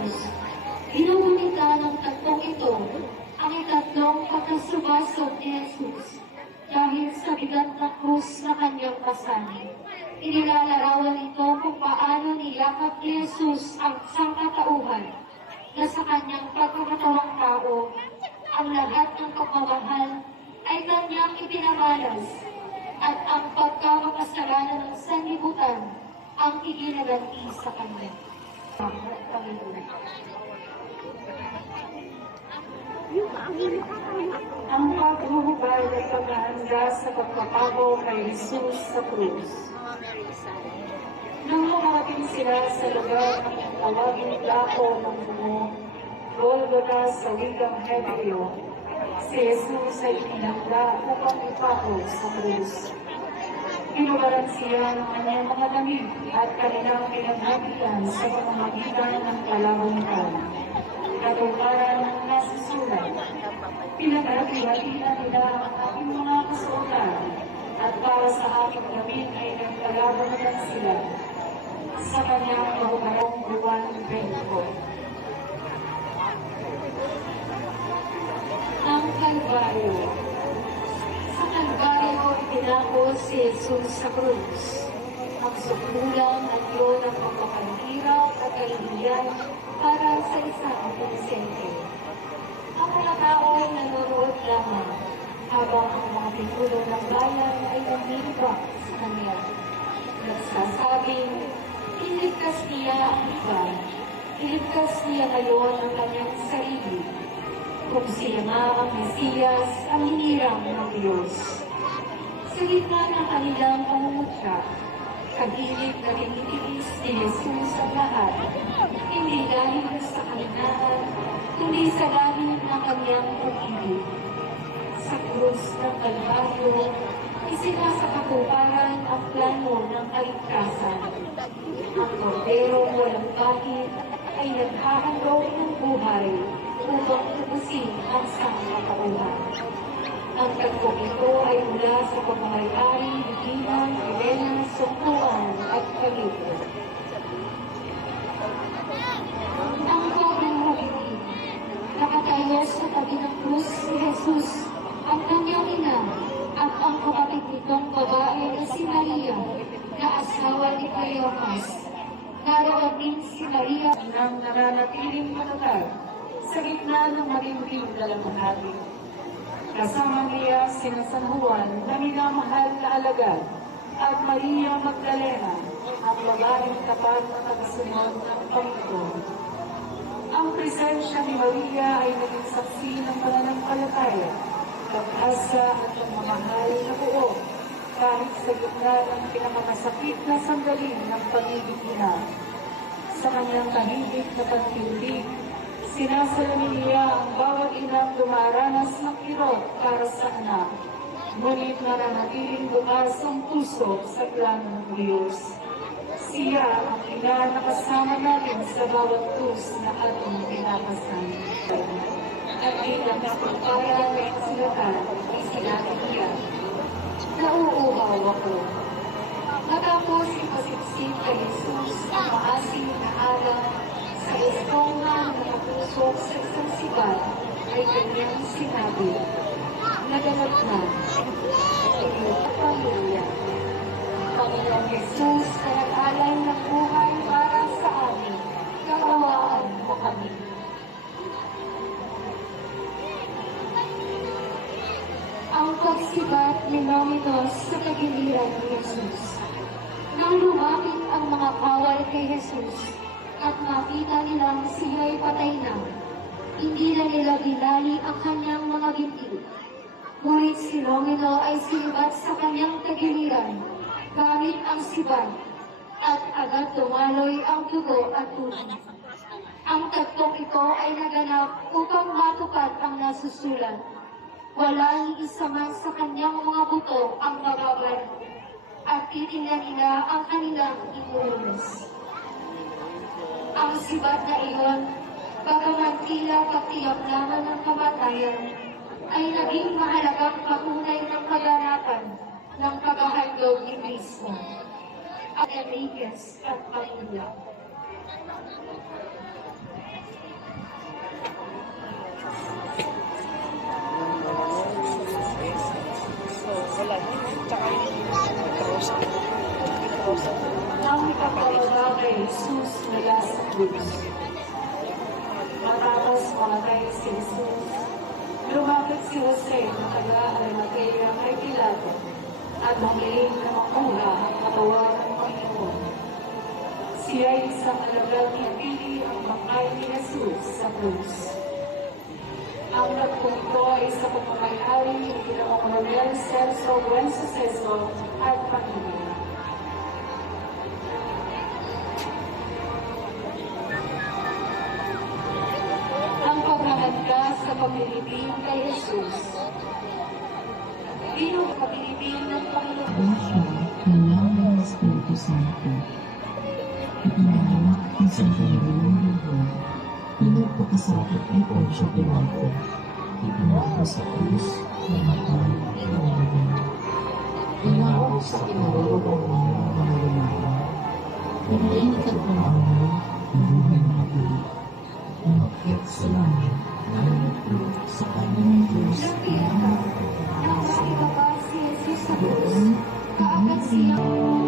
Jesus. Ginugunita ng tatlong ito ang ikatlong pagkasubasog ni Jesus dahil sa bigat ng krus na kanyang pasanin. Inilalarawan ito kung paano niyakap ni Jesus ang sangkatauhan na sa kanyang pagkakatawang tao, ang lahat ng pagmamahal ay kanyang ipinamalas at ang pagkamakasalanan ng sanlibutan ang iginaganti sa kanya. Ang paghuhubay at paghahanda sa pagpapago kay Jesus sa krus. Nang makarating sila sa lugar ng tawaging dako ng bungo, Golgotha sa wikang Hebreo, si Jesus ay pinangga upang ipako sa krus. Pinubaran siya ng kanyang mga damit at kanilang pinaghagian sa pamamagitan ng kalabutan. Katuparan ng nasusulat, pinaghagian nila ang aking mga kasuotan at para sa aking damit ay nagkalabutan sila sa kanyang mabukarong buwan Benko. Ang Kalbaryo. Sa Kalbaryo, ipinako si Jesus sa krus. Ang sukmulang at yun ang pagpapahirap at kahihiyan para sa isang inosente. Ang mga tao ay nanonood lamang habang ang mga pintulo ng bayan ay nanginibak sa kanya. Nagsasabing, iligtas niya ang iba, iligtas niya ngayon ang kanyang sarili. Kung siya nga ang Mesiyas, ang hinirang ng Diyos. Sa gitna ng kanilang pangungutya, kagilig na tinitiis ni Jesus ang lahat, hindi dahil sa kahinaan, kundi sa langit ng kanyang pag-ibig. Sa krus ng Kalbaryo, isinasakatuparan ang plano ng kaligtasan. Ang korderong walang bakit ay naghahandog ng buhay upang tubusin ang sangkatauhan. Ang tagpong ito ay mula sa pagmamayari, biginan, Elena, sungkuan at kalibro. Ang pobreng Robin, nakatayo sa tabi ng krus si Jesus, ang kanyang ina, at ang kapatid nitong babae na si Maria, na asawa ni Cleopas. Naroon din si Maria nang nananatiling matatag sa gitna ng matinding dalamhati. Kasama niya si San Juan na minamahal na alagad at Maria Magdalena, ang babaeng tapat na tagasunod ng Panginoon. Ang presensya ni Maria ay naging saksi ng pananampalataya, pag-asa at pagmamahal na buo kahit sa gitna ng pinakamasakit na sandali ng pag-ibig niya. Sa kanyang tahimik na pagtindig, sinasalamin niya ang bawat inang dumaranas ng kirot para sa anak, ngunit nananatiling bukas ang puso sa plano ng Diyos. Siya ang ina na kasama natin sa bawat krus na ating pinapasan. At bilang kapagparan ng kasulatan ay sinabi niya, nauuhaw ako. Matapos ipasiksik kay Jesus ang maasim na alam sa esponga na nakatusok sa isang sibat ay kanyang sinabi, naganap na, iyong pamilya. Panginoong Jesus na nag-alay ng buhay para sa amin, kaawaan mo kami. Ang pagsibat ni Nominos sa kagiliran ni Jesus. Nang lumapit ang mga kawal kay Jesus at makita nilang siya'y patay na, hindi na nila binali ang kanyang mga binti. Ngunit si Longino ay sinibat sa kanyang tagiliran gamit ang sibat at agad tumaloy ang dugo at tubig. Ang tatlong ito ay naganap upang matupad ang nasusulat. Wala ni isa man sa kanyang mga buto ang mababal at titingnan nila ang kanilang inuulos. Ang sibat na iyon, bagaman tila patiyak lamang ng kamatayan, ay naging mahalagang patunay ng kaganapan ng paghahandog ni Kristo, ang Enriquez at Pamilya. nag-aalay kay Pilato at humiling na makuha ang katawan ng Panginoon. Siya ay isang alagang pinili ang bangkay ni Jesus sa krus. Ang nagpunto ay sa pagmamayari ni Ginoong Coronel Celso Buensuceso at pamilya. Ang paghahanda sa paglilibing kay Jesus. Bilang paglilibing ng Panginoon. Kaya siya, kailangan ng Espiritu Santo. Ipinanganak ng Sangguniang Mundo, pinagpakasakit ni Poncio Pilato, ipinako sa krus, namatay, pinalibing. Pinako sa kinaroroonan ng mga lumayan. Pinayin ikatlong araw, nabuhay na matuloy. Umakyat sa langit, narito sa kanyang krus, Nang ibaba si Jesus sa krus, kaagad siyang